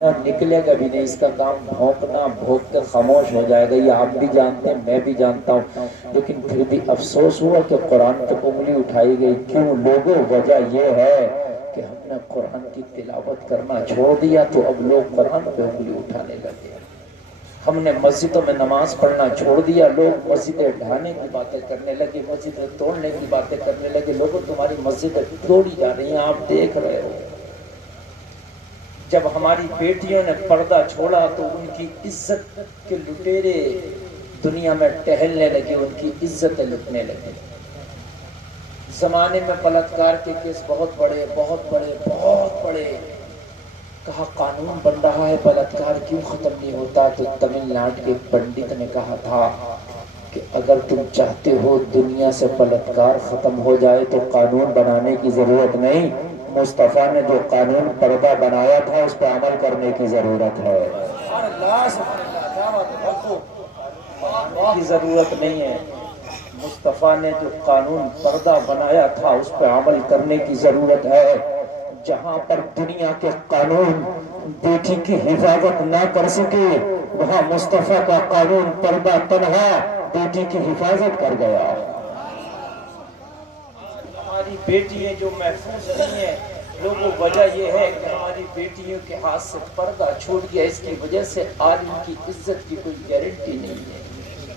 نکلے گا بھی نہیں، اس کا کام بھونکنا، بھونک کے خاموش ہو جائے گا۔ یہ آپ بھی جانتے ہیں، میں بھی جانتا ہوں، لیکن پھر بھی افسوس ہوا کہ قرآن پہ انگلی اٹھائی گئی۔ کیوں لوگوں؟ وجہ یہ ہے کہ ہم نے قرآن کی تلاوت کرنا چھوڑ دیا تو اب لوگ قرآن پہ انگلی اٹھانے لگے۔ ہم نے مسجدوں میں نماز پڑھنا چھوڑ دیا، لوگ مسجدیں ڈھانے کی باتیں کرنے لگے، مسجدیں توڑنے کی باتیں کرنے لگے۔ لوگوں تمہاری مسجدیں توڑی جا رہی ہیں، آپ دیکھ رہے ہو۔ جب ہماری بیٹیوں نے پردہ چھوڑا تو ان کی عزت کے لٹیرے دنیا میں ٹہلنے لگے، ان کی عزتیں لٹنے لگے۔ زمانے میں بلاತ್ಕಾರ کے کیس بہت بڑے بہت بڑے بہت بڑے۔ کہا قانون بن رہا ہے، بلاತ್ಕಾರ کیوں ختم نہیں ہوتا؟ تو تمل ناڈو کے پنڈت نے کہا تھا کہ اگر تم چاہتے ہو دنیا سے بلاತ್ಕಾರ ختم ہو جائے تو قانون بنانے کی ضرورت نہیں، مصطفیٰ نے جو قانون پردہ بنایا تھا اس پہ عمل کرنے کی ضرورت ہے۔ کی ضرورت نہیں ہے، مصطفیٰ نے جو قانون پردہ بنایا تھا اس پہ عمل کرنے کی ضرورت ہے۔ جہاں پر دنیا کے قانون بیٹی کی حفاظت نہ کر سکے، وہاں مصطفیٰ کا قانون پردہ تنہا بیٹی کی حفاظت کر گیا۔ ہماری بیٹیاں جو محفوظ نہیں ہیں لوگوں، وجہ یہ ہے کہ ہماری بیٹیوں کے ہاتھ سے پردہ چھوٹ گیا۔ اس کی وجہ سے آج ان کی عزت کی کوئی گارنٹی نہیں ہے۔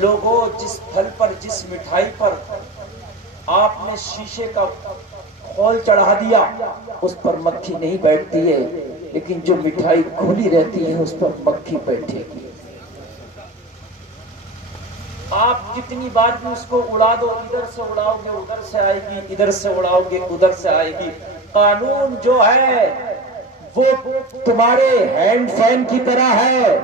لوگوں، جس پھل پر، جس مٹھائی پر آپ نے شیشے کا خول چڑھا دیا اس پر مکھی نہیں بیٹھتی ہے، لیکن جو مٹھائی کھلی رہتی ہے اس پر مکھی بیٹھے گی۔ آپ کتنی بار بھی اس کو اڑا دو، ادھر سے اڑاؤ گے ادھر سے آئے گی، ادھر سے اڑاؤ گے ادھر سے آئے گی۔ قانون جو ہے وہ تمہارے ہینڈ فین کی طرح ہے،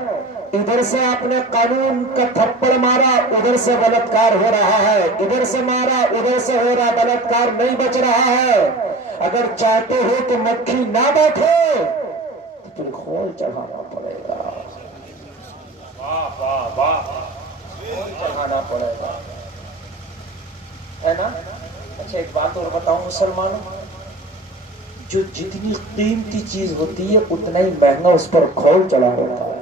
ادھر سے آپ نے قانون کا تھپڑ مارا ادھر سے بلاತ್ಕಾರ ہو رہا ہے، ادھر سے مارا ادھر سے ہو رہا، بلاತ್ಕಾರ نہیں بچ رہا ہے۔ اگر چاہتے ہو کہ مکھی نہ بیٹھے تو پھر خول چڑھانا پڑے گا۔ واہ واہ واہ، خول چڑھانا پڑے گا، ہے نا؟ اچھا ایک بات اور بتاؤں مسلمانوں، جو جتنی قیمتی چیز ہوتی ہے اتنا ہی مہنگا اس پر خول چڑھا ہوتا ہے۔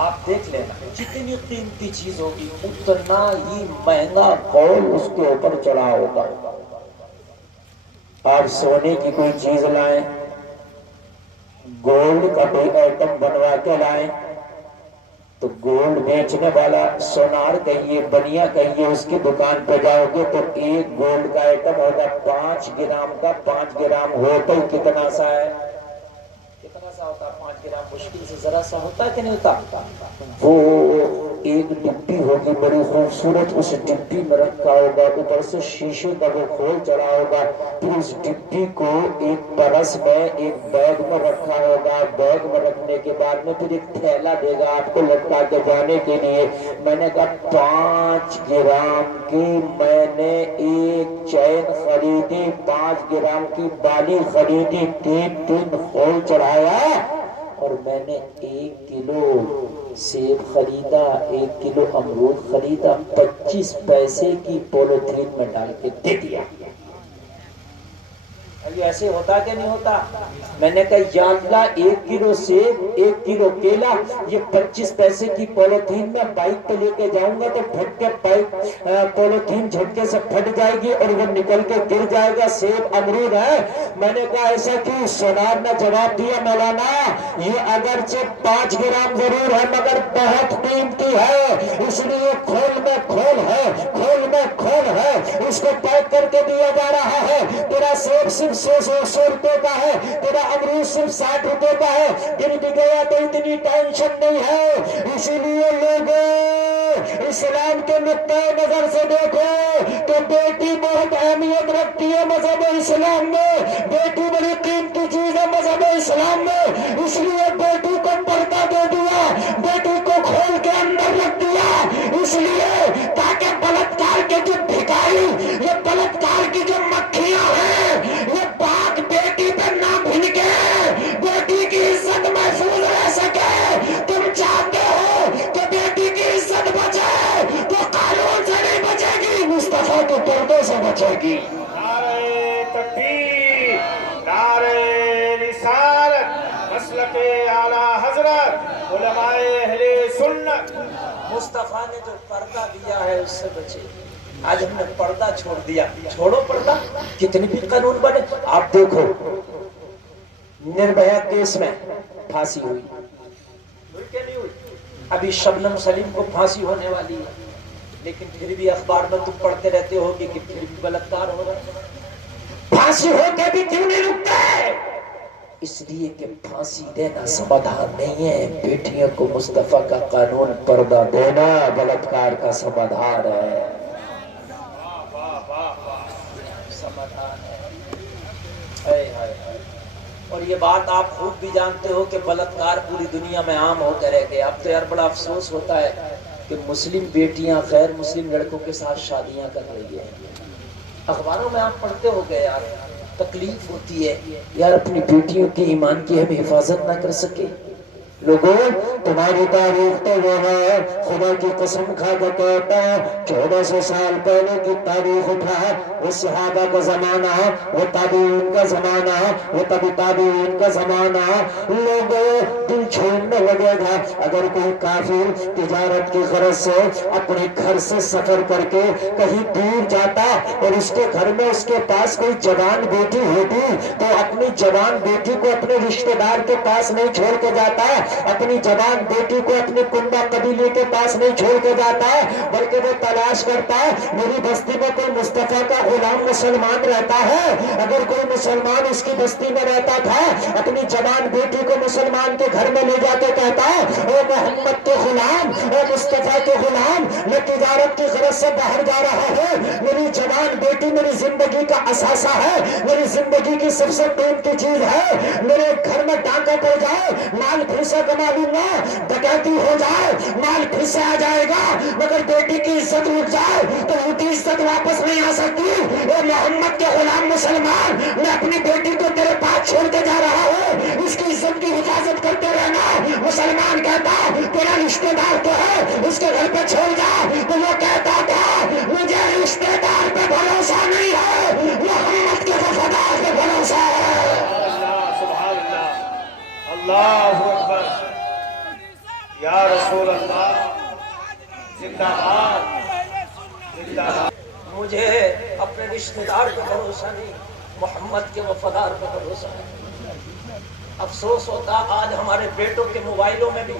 آپ دیکھ لینا، جتنی قیمتی چیز ہوگی اتنا ہی مہنگا خول اس کے اوپر چڑھا ہوگا۔ آپ سونے کی کوئی چیز لائیں، گولڈ کا کوئی آئٹم بنوا کے لائیں تو گولڈ بیچنے والا سونار کہیے، بنیا کہیے، اس کی دکان پہ جاؤ گے تو ایک گولڈ کا آئٹم ہوگا 5 گرام کا۔ 5 گرام ہو تو کتنا سا ہے؟ کتنا سا ہوتا ہے 5 گرام؟ مشکل سے ذرا سا ہوتا ہے کہ نہیں ہوتا؟ وہ ایک ڈبی ہوگی بڑی خوبصورت، اس ڈبی میں رکھا ہوگا، اوپر سے شیشے کا وہ خول چڑھا ہوگا، پھر اس ڈبی کو ایک پرس میں ایک بیگ میں رکھا ہوگا، بیگ میں رکھنے کے بعد میں پھر ایک تھیلا دے گا آپ کو لٹکا کے جانے کے لیے۔ میں نے کہا 5 گرام کی میں نے ایک چین خریدی، 5 گرام کی بالی خریدی، 3 خول چڑھایا، اور میں نے 1 کلو سیب خریدا، 1 کلو امرود خریدا، 25 پیسے کی پولیتھین میں ڈال کے دے دیا۔ یہ ایسے ہوتا کہ نہیں ہوتا؟ میں نے کہا یا اللہ 1 کلو سیب، 1 کلو کیلا، یہ 25 پیسے کی پولیتھین میں بائک پہ لے کے جاؤں گا تو پھٹ کے پولیتھین جھٹکے سے پھٹ جائے گی اور وہ نکل کے گر جائے گا، سیب امرود ہے۔ میں نے کہا ایسا کیوں؟ سونار نے جواب دیا مولانا یہ اگرچہ 5 گرام ضرور ہے مگر بہت قیمتی ہے، اس لیے کھول میں کھول ہے، کھول میں کھول ہے، اس کو پیک کر کے دیا جا رہا ہے۔ تیرا سیب صرف 100 روپے کا ہے، تیرا امرود صرف 60 روپے کا ہے، گر بھی گیا تو اتنی ٹینشن نہیں ہے۔ اسی لیے لوگوں، اسلام کے نقطۂ نظر سے دیکھو تو بیٹی بہت اہمیت رکھتی ہے مذہب اسلام میں، بیٹی بڑی قیمتی چیز ہے مذہب اسلام میں، اس لیے بیٹی کو پردہ دے دیا، بیٹی کو کھول کے اندر رکھ دیا، اس لیے تاکہ بلاತ್ਕਾਰ کے جو بھکاری، یہ بلاತ್ਕਾਰ کی جو مکھیاں ہیں یہ پاک بیٹی پہ نہ بھن کے بیٹی کی عزت محفوظ رہ سکے۔ تم چاہتے ہو کہ بیٹی کی عزت بچے تو قانون سے نہیں بچے گی، مصطفیٰ کے پردے سے بچے گی۔ نعرہ تکبیر، علماء اہل سنت. مصطفیٰ نے جو پردہ دیا ہے اس سے بچے. آج ہم نے پردہ چھوڑ دیا. چھوڑو پردہ, کتنے بھی قانون بنے. آپ دیکھو نربھیا کیس میں پھانسی ہوئی کہ نہیں ہوئی؟ ابھی شبنم سلیم کو پھانسی ہونے والی ہے, لیکن پھر بھی اخبار میں تم پڑھتے رہتے ہو کہ پھر بھی بلاکار ہو رہا ہے. پھانسی ہو کے بھی کیوں نہیں رکتا ہے؟ اس لیے کہ پھانسی دینا سمادھان نہیں ہے. بیٹیوں کو مصطفیٰ کا قانون پردہ دینا بلاکار کا سمادھان ہے. سمادھان ہے. اور یہ بات آپ خود بھی جانتے ہو کہ بلاکار پوری دنیا میں عام ہوتے رہ گئے. اب تو یار بڑا افسوس ہوتا ہے کہ مسلم بیٹیاں غیر مسلم لڑکوں کے ساتھ شادیاں کر رہی ہیں. اخباروں میں آپ پڑھتے ہو گئے یار, تکلیف ہوتی ہے یار. اپنی بیٹیوں کے ایمان کی ہم حفاظت نہ کر سکے. لوگوں تمہاری تاریخ تو وہ ہے, خدا کی قسم کھا کے کہتا ہے 1400 سال پہلے کی تاریخ اٹھا. وہ صحابہ کا زمانہ, وہ تابعین کا زمانہ, وہ تابعین کا زمانہ. لوگوں دل چھوڑنے لگے گا اگر کوئی کافر تجارت کی غرض سے اپنے گھر سے سفر کر کے کہیں دور جاتا اور اس کے گھر میں اس کے پاس کوئی جوان بیٹی ہوتی تو اپنی جوان بیٹی کو اپنے رشتہ دار کے پاس نہیں چھوڑ کے جاتا, اپنی جوان بیٹی کو اپنی کنبہ قبیلے کے پاس نہیں چھوڑ کے جاتا, بلکہ وہ تلاش کرتا ہے میری بستی میں کوئی مصطفیٰ کا غلام مسلمان رہتا ہے. اگر کوئی مسلمان اس کی بستی میں رہتا تھا اپنی جوان بیٹی کو مسلمان کے گھر میں لے جا کے کہتا اے محمد کے غلام, اے مصطفیٰ کے غلام, میں تجارت کی غرض سے باہر جا رہا ہوں, میری جوان بیٹی میری زندگی کا اثاثہ ہے, میری زندگی کی سب سے قیمتی چیز ہے. میرے گھر میں ڈاکہ پڑ جائے مال پھر سے کما لوں گا, ڈکیتی ہو جائے مال پھر سے آ جائے گا, مگر بیٹی کی عزت رک جائے تو اٹھی عزت واپس نہیں آ سکتی. اے محمد کے غلام مسلمان, میں اپنی بیٹی کو تیرے پاس چھوڑ کے جا رہا ہوں, اس کی عزت کی حفاظت کرتے رہنا. مسلمان کہتا تیرا رشتہ دار تو ہے اس کے گھر پہ چھوڑ جا, تو وہ کہتا تھا مجھے رشتہ دار پہ بھروسہ نہیں ہے, محمد کے وفادار پہ بھروسہ ہے. اللہ اکبر, یا رسول اللہ, زندہ باد زندہ باد. مجھے اپنے رشتہ دار پہ بھروسہ نہیں, محمد کے وفادار پہ بھروسہ ہے. افسوس ہوتا آج ہمارے بیٹوں کے موبائلوں میں بھی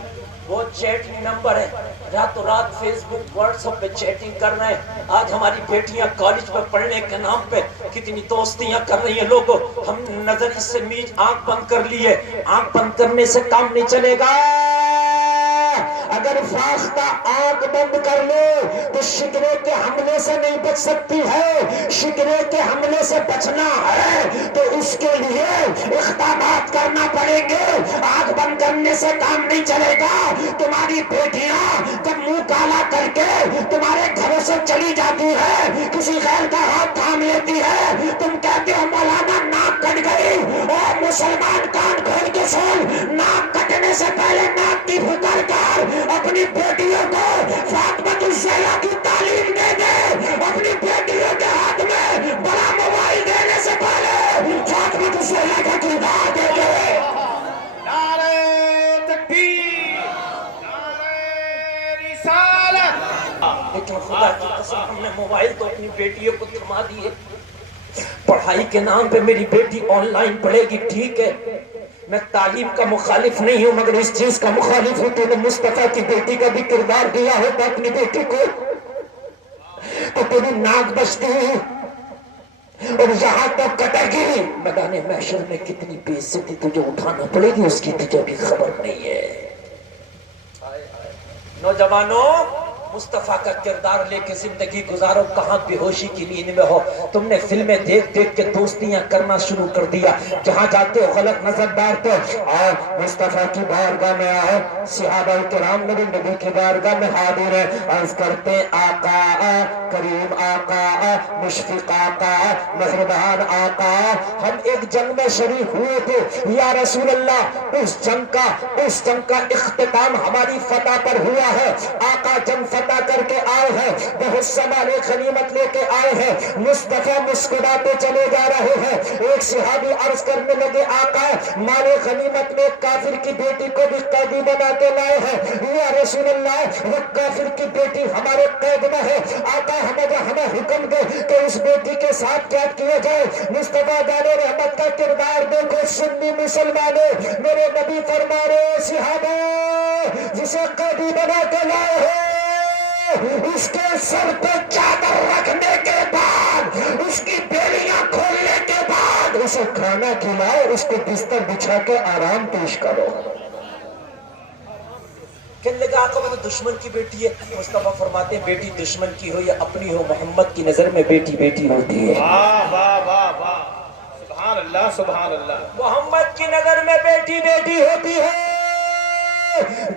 وہ چیٹنگ نمبر ہے, راتوں رات فیس بک واٹس ایپ پہ چیٹنگ کر رہے ہیں. آج ہماری بیٹیاں کالج میں پڑھنے کے نام پہ کتنی دوستیاں کر رہی ہیں. لوگوں ہم نظر اس سے میچ آنکھ بند کر لی ہے, آنکھ بند کرنے سے کام نہیں چلے گا. اگر فاختہ آنکھ بند کر لے تو شکرے کے حملے سے نہیں بچ سکتی ہے. شکرے کے حملے سے بچنا ہے تو اس کے لیے اقدامات کرنا پڑیں گے. آنکھ بند کرنے سے کام نہیں چلے گا. تمہاری بیٹیاں جب منہ کالا کر کے تمہارے گھروں سے چلی جاتی ہے, کسی غیر کا ہاتھ تھام لیتی ہے, تم کہتے ہو مولانا ناک کٹ گئی. اور مسلمان کان کھول کے سن, ناک کٹنے سے پہلے ناک کی فکر کر. اپنی بیٹیوں کو فاطمۃ الزہرا کی تعلیم دے دے. اپنی بیٹیوں کے ہاتھ میں بڑا موبائل دینے سے پہلے فاطمۃ الزہرا کا کردار دے دے. نعرہ تکبیر, نعرہ رسالت. لیکن خدا کی قسم ہم نے موبائل تو اپنی بیٹیوں کو تھما دیے. پڑھائی کے نام پہ میری بیٹی آن لائن پڑھے گی, ٹھیک ہے, میں تعلیم کا مخالف نہیں ہوں, مگر اس چیز کا مخالف ہوں تو مصطفیٰ کی بیٹی کا بھی کردار دیا ہوتا اپنی بیٹی کو تو تیری ناک بچتی اور یہاں تک کٹے گی. میدان محشر میں کتنی بے عزتی تجھے اٹھانا پڑے گی اس کی تجھے بھی خبر نہیں ہے. نوجوانوں, مصطفیٰ کا کردار لے کے زندگی گزارو, کہاں بے ہوشی کی نیند میں ہو. تم نے فلمیں دیکھ دیکھ کے دوستیاں کرنا شروع کر دیا, جہاں جاتے ہو غلط نظر ڈالتے ہو. اور مصطفیٰ کی بارگاہ میں آؤ, صحابہ کرام نے نبی کی بارگاہ میں حاضر ہے, عرض کرتے آقا, کریم آقا, مشفق آقا, مہربان آقا, ہم ایک جنگ میں شریک ہوئے تھے یا رسول اللہ. اس جنگ کا اختتام ہماری فتح پر ہوا ہے. آقا جنگ فتح کر کے آئے ہیں, بہت سا مال غنیمت لے کے آئے ہیں. مصطفیٰ مسکراتے چلے جا رہے ہیں. ایک صحابی عرض کرنے لگے, آقا مال غنیمت میں کافر کی بیٹی کو بھی قیدی بنا کے لائے ہیں. یا رسول اللہ, وہ کافر کی بیٹی ہمارے قید میں ہے, آقا ہمیں حکم دے کہ اس بیٹی کے ساتھ کیا کیا جائے. مصطفیٰ جان رحمت کا کردار دیکھو. سنی مسلمانوں, میرے نبی فرما رہے صحابہ جسے قیدی بنا کے لائے ہیں, اس کے سر پہ چادر رکھنے کے بعد, اس کی بیڑیاں کھولنے کے بعد اسے کھانا کھلاؤ, اس کو بستر بچھا کے آرام پیش کرو. کہنے لگا آقا وہ تو دشمن کی بیٹی ہے. مصطفیٰ فرماتے ہیں بیٹی دشمن کی ہو یا اپنی ہو, محمد کی نظر میں بیٹی بیٹی ہوتی ہے. واہ واہ واہ واہ, سبحان اللہ سبحان اللہ. محمد کی نظر میں بیٹی بیٹی ہوتی ہے.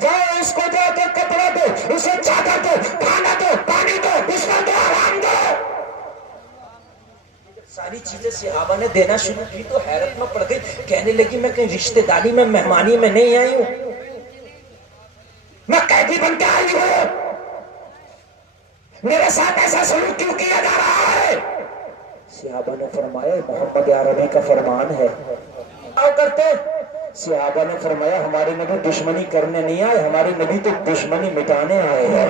جاؤ اس کو جا کے کپڑا دو, اسے چادر دو, کھانا دو, پانی دو, بستر دو, آرام دو. ساری چیزیں صحابہ نے دینا شروع کی تو حیرت میں پڑ گئی. کہنے لگی میں کہیں رشتہ داری میں مہمانی میں نہیں آئی ہوں, میں قیدی بن کے آئی ہوں, میرے ساتھ ایسا سلوک کیوں کیا جا رہا ہے. صحابہ نے فرمایا محمد عربی کا فرمان ہے. کیا کرتے؟ صحابہ نے فرمایا ہمارے نبی دشمنی کرنے نہیں آئے, ہمارے نبی تو دشمنی مٹانے آئے ہیں.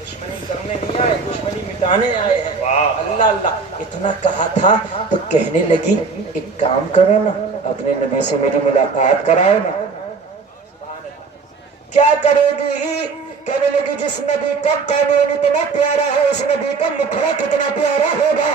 دشمنی کرنے نہیں آئے, دشمنی مٹانے آئے ہیں. اللہ اللہ. اتنا کہا تھا تو کہنے لگی ایک کام کرو نا, اپنے نبی سے میری ملاقات کراؤ نا. کیا کرے گی؟ کہنے لگی جس نبی کا قانون اتنا پیارا ہے اس نبی کا مکھڑا کتنا پیارا ہوگا.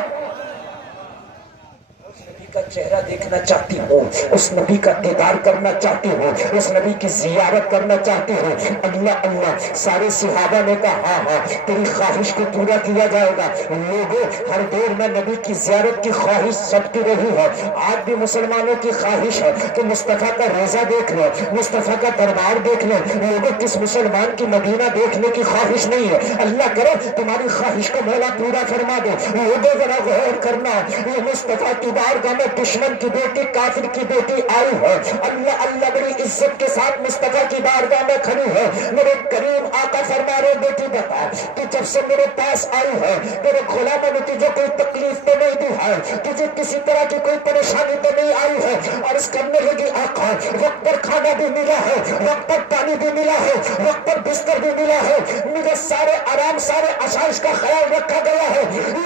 کا چہرہ دیکھنا چاہتی ہوں, اس نبی کا دیدار کرنا چاہتی ہوں, اس نبی کی زیارت کرنا چاہتی ہوں. اللہ اللہ. سارے صحابہ نے کہا ہاں ہاں تیری خواہش کو پورا کیا جائے گا. لوگوں ہر دور میں نبی کی زیارت کی خواہش سب کی رہی ہے. آج بھی مسلمانوں کی خواہش ہے کہ مصطفیٰ کا روزہ دیکھ لو, مصطفیٰ کا دربار دیکھ لو. لوگوں کس مسلمان کی مدینہ دیکھنے کی خواہش نہیں ہے. اللہ کرے تمہاری خواہش کو مولا پورا فرما دے. لوگوں ذرا غور کرنا, یہ مصطفیٰ کی بارگاہ میں دشمن کی بیٹی کافر کی بیٹی آئی ہے. اللہ اللہ بڑی عزت کے ساتھ مصطفیٰ کی بارگاہ میں کھڑی ہے. میرے کریم آقا فرما رہے بیٹی بتا تو جب سے میرے پاس آئی ہے میرے غلاموں نے تجھے کوئی تکلیف تو نہیں دی ہے, تجھے کسی طرح کی کوئی پریشانی تو نہیں آئی ہے. اور اس کرنے لگی آقا وقت پر کھانا بھی ملا ہے, وقت پر پانی بھی ملا ہے, وقت پر بستر بھی ملا ہے, مجھے سارے آرام سارے آسائش کا خیال رکھا گیا ہے.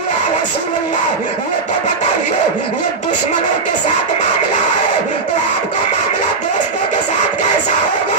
یا رسول اللہ یہ تو بتائیے یہ دشمنوں کے ساتھ معاملہ ہے تو آپ کا معاملہ دوستوں کے ساتھ کیسا ہوگا؟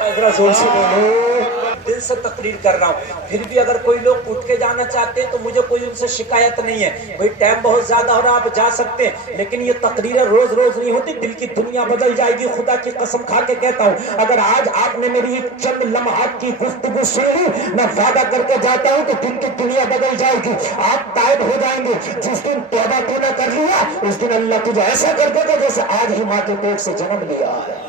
حضرت زور سے بولو, دل سے تقریر کر رہا ہوں. پھر بھی اگر کوئی لوگ اٹھ کے جانا چاہتے ہیں تو مجھے کوئی ان سے شکایت نہیں ہے. بھئی ٹائم بہت زیادہ ہو رہا, آپ جا سکتے ہیں, لیکن یہ تقریریں روز روز نہیں ہوتی. دل کی دنیا بدل جائے گی. خدا کی قسم کھا کے کہتا ہوں, اگر آج آپ نے میری چند لمحات کی گفتگو سن لی, میں وعدہ کر کے جاتا ہوں کہ دل کی دنیا بدل جائے گی. آپ تائب ہو جائیں گے. جس دن توبہ تو نہ کر لیا اس دن اللہ تجھے ایسا کر دے گا جیسے آج ہی ماں کے پیٹ سے جنم لیا ہے.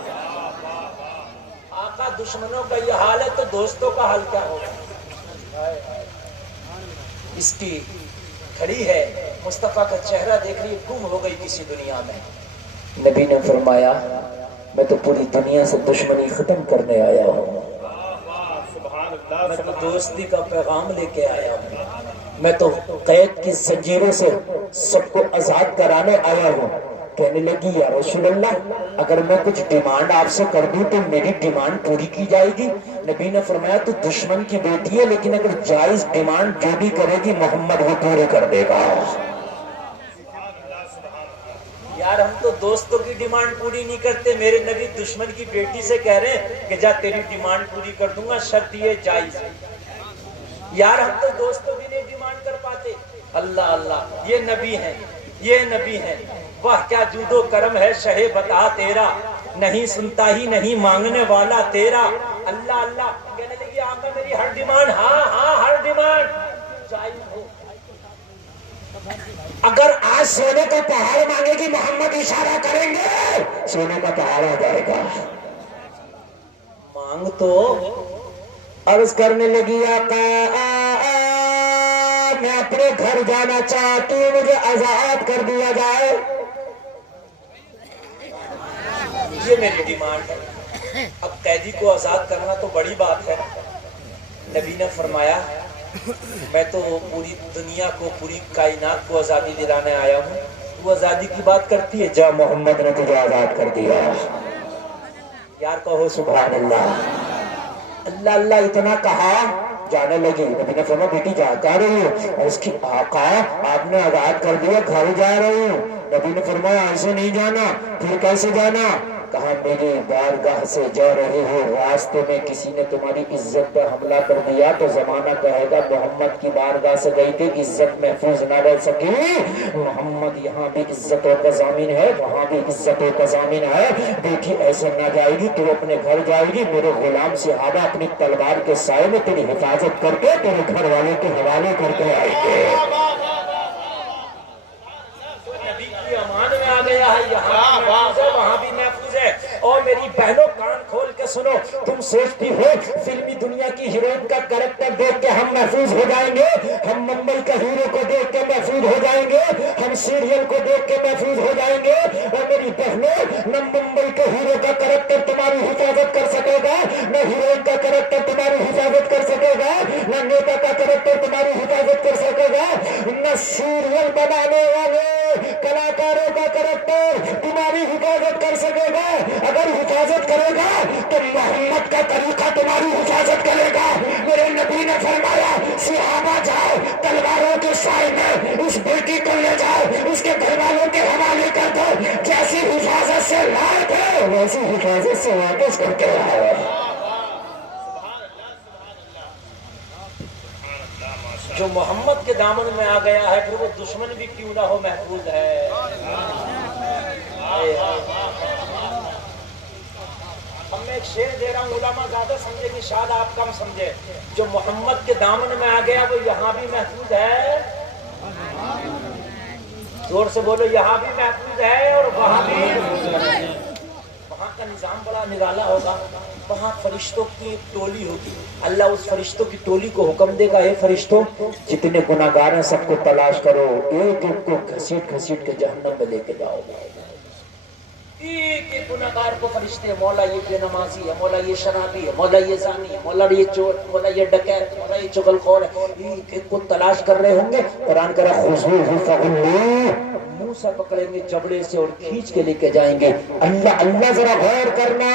دشمنوں کا یہ حال ہے تو دوستوں کا حال کیا ہوگا؟ اس کی کھڑی ہے, مصطفیٰ کا چہرہ دیکھ رہی, گم ہو گئی کسی دنیا میں. نبی نے فرمایا میں تو پوری دنیا سے دشمنی ختم کرنے آیا ہوں, میں تو دوستی کا پیغام لے کے آیا ہوں, میں تو قید کی زنجیروں سے سب کو آزاد کرانے آیا ہوں. کہنے لگی یا رسول اللہ اگر میں کچھ ڈیمانڈ آپ سے کر دوں تو میری ڈیمانڈ پوری کی جائے گی؟ نبی نے فرمایا تو دشمن کی بیٹی ہے, لیکن اگر جائز ڈیمانڈ جو بھی کرے گی محمد وہ پورے کر دے گا. یار ہم تو دوستوں کی ڈیمانڈ پوری نہیں کرتے, میرے نبی دشمن کی بیٹی سے کہہ رہے ہیں کہ جا تیری ڈیمانڈ پوری کر دوں گا, شرط یہ جائز ہے. یار ہم تو دوستوں کی نہیں ڈیمانڈ کر پاتے. اللہ اللہ, یہ نبی ہیں, یہ نبی ہیں. واہ کیا جود و کرم ہے شہ بتا تیرا, نہیں سنتا ہی نہیں مانگنے والا تیرا. اللہ اللہ. کہنے لگی آقا میری ہر ڈیمانڈ, ہاں ہاں ہر ڈیمانڈ جائز ہو. اگر آج سونے کا پہاڑ مانگے گی محمد اشارہ کریں گے سونے کا پہاڑ آ جائے گا. مانگ تو. عرض کرنے لگی آقا میں اپنے گھر جانا چاہتی ہوں, مجھے آزاد کر دیا جائے. یہ میری ڈیمانڈ ہے۔ اب قیدی کو آزاد کرنا تو بڑی بات ہے، نبی نے فرمایا میں تو پوری دنیا کو، پوری کائنات کو آزادی دلانے آیا ہوں، وہ آزادی کی بات کرتی ہے، جا محمد نے تجھے آزاد کر دیا۔ یار کہو سبحان اللہ۔ اللہ اللہ اتنا کہا، جانے لگی۔ نبی نے فرمایا بیٹی جا رہی ہوں؟ اور اس کی آقا آپ نے آزاد کر دیا، گھر جا رہی ہوں۔ نبی نے فرمایا ایسے نہیں جانا۔ پھر کیسے جانا؟ کہا میری بارگاہ سے جا رہے ہو، راستے میں کسی نے تمہاری عزت پہ حملہ کر دیا تو زمانہ کہے گا محمد کی بارگاہ سے گئی تھی، عزت محفوظ نہ رہ سکی۔ محمد یہاں بھی عزتوں کا ضامن ہے، وہاں بھی عزتوں کا ضامن ہے۔ بیٹی ایسے نہ جائے گی، تو اپنے گھر جائے گی، میرے غلام صحابہ اپنی تلوار کے سائے میں تیری حفاظت کر کے تیرے گھر والوں کے حوالے کر کے آئیں گے۔ نبی کی امان میں آ گیا ہے، یہاں بھی محفوظ ہے، وہاں بھی محفوظ ہے۔ اور میری بہنوں کان کھول کے سنو، تم سوچتی ہو فلمی دنیا کی ہیروئن کا کریکٹر دیکھ کے ہم محفوظ ہو جائیں گے، ہم ممبئی کا ہیرو کو دیکھ کے محفوظ ہو جائیں گے، ہم سیریل کو دیکھ کے محفوظ ہو جائیں گے؟ اور میری بہنوں، نہ ممبئی کے ہیرو کا کریکٹر تمہاری حفاظت کر سکے گا، نہ ہیروئن کا کریکٹر تمہاری حفاظت کر سکے گا، نہ نیتا کا کریکٹر تمہاری حفاظت کر سکے گا، نہ سیریل بنانے والے کلاکاروں کا کریکٹر تمہاری حفاظت کر سکے گا۔ اگر حفاظت کرے گا تو محمد کا طریقہ تمہاری حفاظت کرے گا۔ میرے نبی نے فرمایا صحابہ جاؤ، تلواروں کے سائے میں اس بیٹی کو لے جاؤ، اس کے گھر والوں کے حوالے کر دو، جیسی حفاظت سے لائے تھے ویسی حفاظت سے واپس کر کے آئے۔ جو محمد کے دامن میں آ گیا ہے، پھر وہ دشمن بھی کیوں نہ ہو محفوظ ہے۔ اب میں ایک شعر دے رہا ہوں، علماء زیادہ سمجھے گی، شاید آپ کم سمجھے۔ جو محمد کے دامن میں آ گیا وہ یہاں بھی محفوظ ہے۔ زور سے بولو، یہاں بھی محفوظ ہے اور وہاں بھی۔ وہاں کا نظام بڑا نرالا ہوگا، وہاں فرشتوں کی ایک ٹولی ہوگی، اللہ اس فرشتوں کی ٹولی کو حکم دے گا اے فرشتوں جتنے گناہگار ہیں سب کو تلاش کرو، ایک ایک کو گھسیٹ گھسیٹ کے جہنم میں لے کے جاؤ۔ ایک ایک گناہگار کو فرشتے، مولا یہ بے نمازی ہے، مولا یہ شرابی ہے، مولا یہ زانی ہے، مولا یہ چور، مولا یہ ڈکیت، مولا یہ چغل خور ہے، ایک ایک کو تلاش کر رہے ہوں گے۔ قرآن کہہ رہا خذوہ فغلوہ، منہ سے پکڑیں گے جبڑے سے اور کھینچ کے لے کے جائیں گے۔ اللہ اللہ ذرا غور کرنا،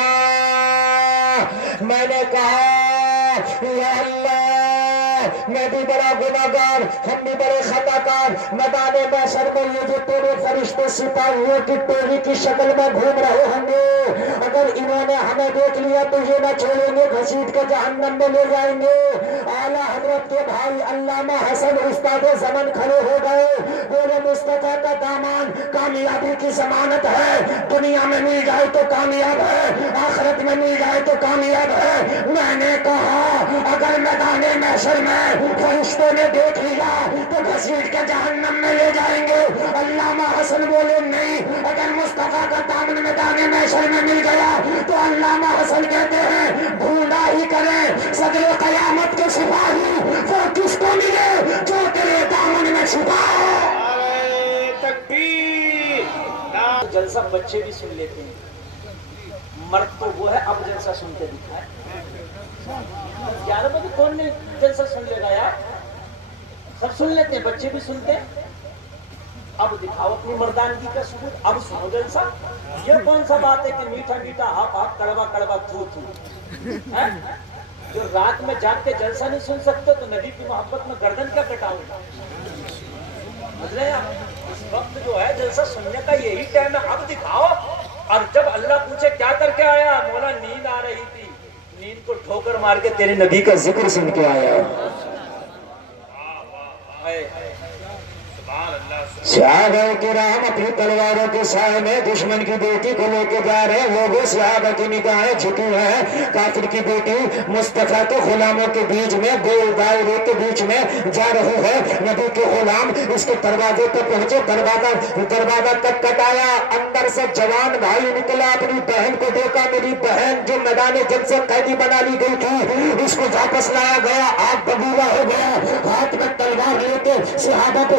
میں نے کہا یا اللہ میں بھی بڑا گناہگار، ہم بھی بڑے خطا کار، میدان محشر میں یہ جو تیرے فرشتے سپاہیوں کی ٹولی کی شکل میں گھوم رہے ہوں گے، اگر انہوں نے ہمیں دیکھ لیا تو یہ نہ چھوڑیں گے، گھسیٹ کے جہنم میں لے جائیں گے۔ اعلیٰ حضرت کے بھائی علامہ حسن استاد زمن کھڑے ہو گئے، بولے مصطفیٰ کا دامان کامیابی کی ضمانت ہے، دنیا میں مل جائے تو کامیاب ہے، آخرت میں مل جائے تو کامیاب ہے۔ میں نے کہا اگر میدان محشر میں فرشتوں نے دیکھ لیا تو گھسیٹ کے جہنم میں لے جائیں گے۔ علامہ حسن بولے نہیں، اگر مصطفیٰ کا دامن میدان محشر میں مل گیا تو علامہ حسن کہتے ہیں ڈھونڈا ہی کرے صدر قیامت کے سپاہی وہ کس کو ملے جو تیرے دامن میں چھپا ہے۔ تکبیر۔ جلسہ بچے بھی سن لیتے ہیں، مرد تو وہ ہے اب جلسہ سنتے دکھا ہے۔ 11 بجے کون نے جلسہ سن لے گا یار؟ سب سن لیتے ہیں، بچے بھی سنتے ہیں۔ اب دکھاؤ اپنی مردانگی کا ثبوت، اب سنو جلسہ۔ یہ کون سا بات ہے کہ میٹھا میٹھا ہاپ ہاپ کڑوا کڑوا تھو تھو؟ جو رات میں جاگ کے جلسہ نہیں سن سکتے تو نبی کی محبت میں گردن کیا کٹاؤ گا؟ مطلب اس وقت جو ہے جلسہ سننے کا یہی ٹائم ہے، اب دکھاؤ۔ اور جب اللہ پوچھے کیا کر کے آیا، مولا نیند آ رہی تھی، نیند کو ٹھوکر مار کے تیرے نبی کا ذکر سن کے آیا۔ صحابہ کرام اپنی تلواروں کے سائے میں دشمن کی بیٹی کو لے کے جا رہے ہیں، لوگوں صحابہ کی نگاہیں جھکی ہیں، کافر کی بیٹی مصطفیٰ کے غلاموں کے بیچ میں گول دائرے کے بیچ میں جا رہے ہیں۔ نبی کے غلام اس کے دروازے پر پہنچے، دروازہ کٹکھٹایا، اندر سے جوان بھائی نکلا، اپنی بہن کو دیکھا، میری بہن جو میدان جنگ سے قیدی بنا لی گئی تھی اس کو واپس لایا گیا، آگ ببولا ہو گیا، ہاتھ میں تلوار لے کے صحابہ کو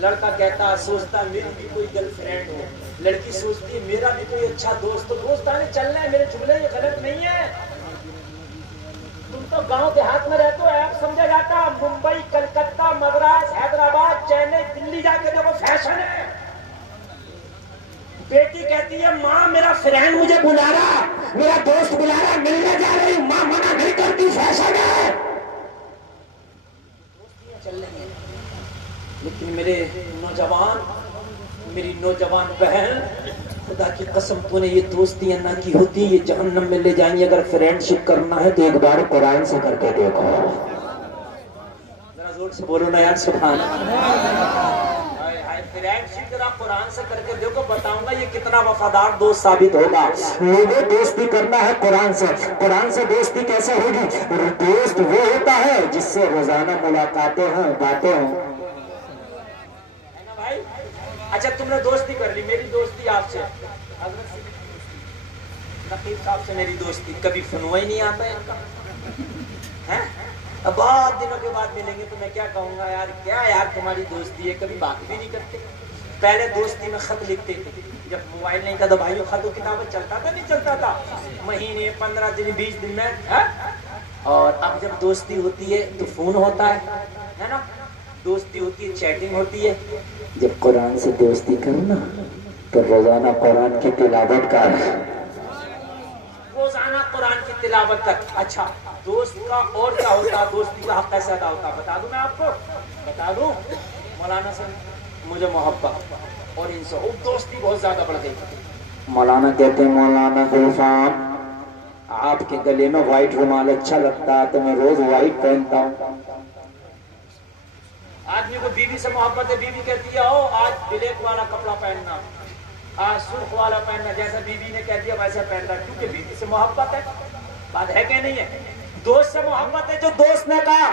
لڑکا کہتا سوچتا میری بھی کوئی گرل فرینڈ ہو، لڑکی سوچتی ہے میرا بھی کوئی اچھا دوست ہو، دوست آنے چلنا ہے میرے جملے، یہ غلط نہیں ہے. تم تو گاؤں دیہات میں رہتے ہو، ایپ سمجھا جاتا. ممبئی، کلکتہ، مدراس، حیدرآباد، چنئی، دلی جا کے دیکھو فیشن ہے. بیٹی کہتی ہے ماں میرا فرینڈ مجھے بلا رہا، میرا دوست بلا رہا، ملنے جا رہی ہوں. ماں منع نہیں کرتی، فیشن ہے. دوستیاں چل رہی ہیں. لیکن میرے نوجوان، میری نوجوان بہن، خدا کی قسم تو نے یہ دوستیاں نہ کی ہوتی یہ جہنم میں لے جائیں گے. اگر فرینڈ شپ کرنا ہے تو ایک بار قرآن سے کر کے دیکھو. ذرا زور سے بولو نا یار سبحان اللہ. فرینڈ شپ ذرا قرآن سے کر کے دیکھو، بتاؤں گا یہ کتنا وفادار دوست ثابت ہوگا. لوگوں دوستی کرنا ہے قرآن سے. قرآن سے دوستی کیسے ہوگی؟ دوست وہ ہوتا ہے جس سے روزانہ ملاقاتیں ہوں، باتیں ہوں. اچھا تم نے دوستی کر لی، میری دوستی آپ سے، نقیب صاحب سے میری دوستی، کبھی فنوا ہی نہیں آتا ہے ان کا. اب بہت دنوں کے بعد ملیں گے تو میں کیا کہوں گا یار کیا یار تمہاری دوستی ہے، کبھی بات بھی نہیں کرتے. پہلے دوستی میں خط لکھتے تھے، جب موبائل نہیں تھا تو بھائیو خط و کتابت چلتا تھا نہیں چلتا تھا، مہینے 15 دن 20 دن میں. اور اب جب دوستی ہوتی ہے تو فون ہوتا ہے نا، دوستی ہوتی ہے چیٹنگ ہوتی ہے. جب قرآن سے دوستی کرنا تو روزانہ قرآن کی تلاوت کر، روزانہ قرآن کی تلاوت کر. اچھا دوست کا اور کیا ہوتا، دوستی کا حق کیسے ادا ہوتا بتا دوں میں آپ کو، بتا دوں. مولانا سے مجھے محبت اور ان سے دوستی بہت زیادہ بڑھ گئی. مولانا کہتے ہیں مولانا گلفام آپ کے گلے میں وائٹ رومال اچھا لگتا ہے تو میں روز وائٹ پہنتا ہوں. آدمی کو بیوی سے محبت ہے، بیوی کہتی ہے او آج بلیک والا کپڑا پہننا، آج سرخ والا پہننا، جیسا بیوی نے کہہ دیا ویسا پہننا، کیونکہ بیوی سے محبت ہے. بات ہے کہ نہیں ہے؟ دوست سے محبت ہے. جو دوست نے کہا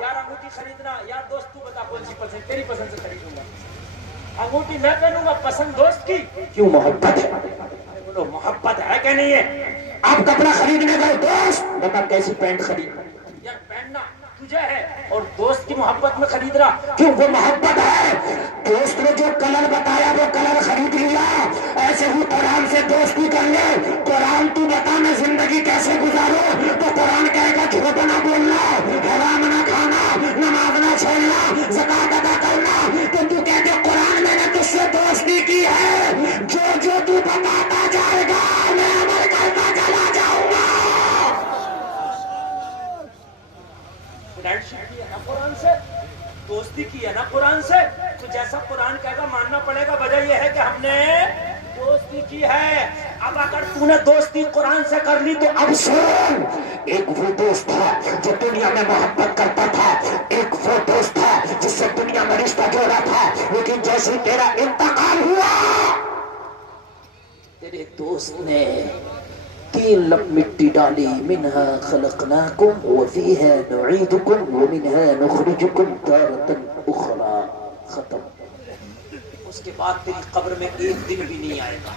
یار انگوٹھی خریدنا، یار دوست تو بتا کون سی پسند، تیری پسند سے خریدوں گا. انگوٹھی میں پہنوں گا پسند دوست کی، کیوں محبت ہے. بولو محبت ہے کہ نہیں ہے؟ آپ کپڑا خریدنے گئے، دوست بتا کیسی پینٹ خرید، یار پہننا تجھے ہے، اور دوست کی محبت میں خرید رہا، کیوں وہ محبت ہے. دوست نے جو کلر بتایا وہ کلر خرید لیا. ایسے ہی قرآن سے دوستی کر لے. قرآن تو بتا میں زندگی کیسے گزاروں، تو قرآن کہے گا جھوٹ نہ بولنا، حرام نہ کھانا، نماز نہ چھوڑنا، زکات ادا کرنا. تو کہتے قرآن میں نے تجھ سے دوستی کی ہے، جو تو بتاتا جائے گا میں عمل کرتا چلا جاؤں گا. فرینڈشپ کی ہے نا قرآن سے، دوستی کی ہے نا قرآن سے، تو جیسا قرآن کہے گا ماننا پڑے گا. وجہ یہ ہے کہ ہم نے دوستی کی ہے. اب اگر تو نے دوستی قرآن سے کر لی تو اب سن، ایک وہ دوست تھا جو دنیا میں محبت کرتا تھا، ایک وہ دوست تھا جس سے دنیا میں رشتہ جوڑا تھا، لیکن جیسے تیرا انتقال ہوا تیرے دوست نے 3 لپ مٹی ڈالی. منہا خلقناکم وفیہا نعیدکم ومنہا نخرجکم تارۃ اخری. ختم. اس کے بعد تیری قبر میں ایک دن بھی نہیں آئے گا.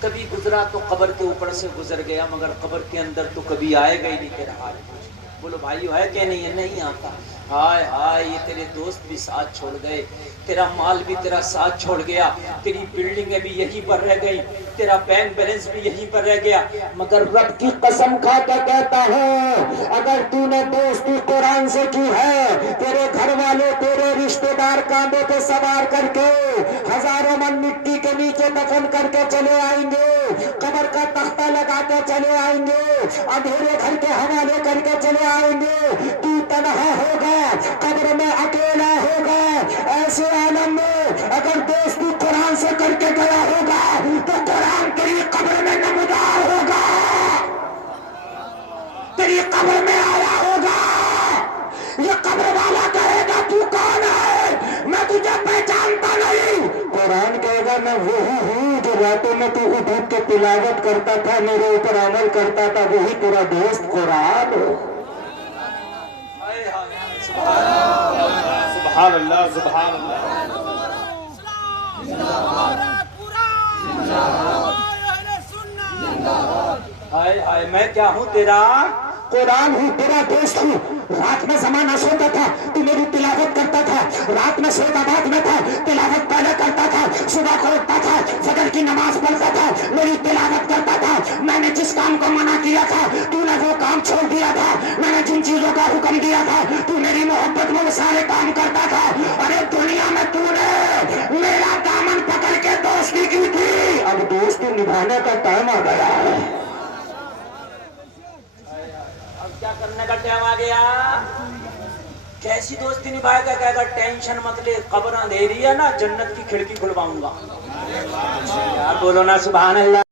کبھی گزرا تو قبر کے اوپر سے گزر گیا، مگر قبر کے اندر تو کبھی آئے گا ہی نہیں تیرا حال. بولو بھائیو ہے کہ نہیں ہے؟ نہیں آتا. ہائے ہائے یہ تیرے دوست بھی ساتھ چھوڑ گئے، تیرا مال بھی تیرا ساتھ چھوڑ گیا، تیری بلڈنگیں بھی یہیں پر رہ گئی، تیرا بینک بیلنس بھی یہیں پر رہ گیا. مگر رب کی قسم کھا کے کہتا ہے اگر تو نے دوستی قرآن سے کی ہے، تیرے گھر والے تیرے رشتہ دار کاندھے پہ سوار کر کے ہزاروں من مٹی کے نیچے دفن کر کے چلے آئیں گے، قبر کا تختہ لگا کے چلے آئیں گے، اندھیرے گھر کے حوالے کر کے چلے آئیں گے. تو تنہا ہوگا، قبر میں اکیلا ہوگا. ایسے عالم میں اگر دوستی قرآن سے کر کے گیا ہوگا تو قرآن تیری قبر میں نمودار ہوگا، تیری قبر میں آیا ہوگا. یہ قبر والا کہے گا تو کون ہے، میں تجھے پہچانتا نہیں. قرآن کہے گا میں وہی ہوں جو راتوں میں تو اٹھ کے تلاوت کرتا تھا، میرے اوپر عمل کرتا تھا، وہی تیرا دوست قرآن ہو. سبحان اللہ سبحان اللہ. ہائے ہائے میں کیا ہوں تیرا قرآن ہوں، تیرا دوست ہوں. رات میں زمانہ سوتا تھا تو میری تلاوت کرتا تھا، رات میں سعودآباد میں تھا، تلاوت پہلے کرتا تھا، صبح کو اٹھتا تھا، فجر کی نماز پڑھتا تھا، میری تلاوت کرتا تھا. میں نے جس کام کو منع کیا تھا تو نے وہ کام چھوڑ دیا تھا، میں نے جن چیزوں کا حکم دیا تھا تو میری محبت میں وہ سارے کام کرتا تھا. ارے دنیا میں تو نے میرا دامن پکڑ کے دوستی کی تھی، اب دوستی نبھانے کا ٹائم آ گیا ہے. اب کیا کرنے کا ٹائم آ گیا؟ کیسی دوستی نبھائے گا؟ کہے گا ٹینشن مت لے، قبر اندھیری ہے نا، جنت کی کھڑکی کھلواؤں گا. یار بولو نا سبحان اللہ.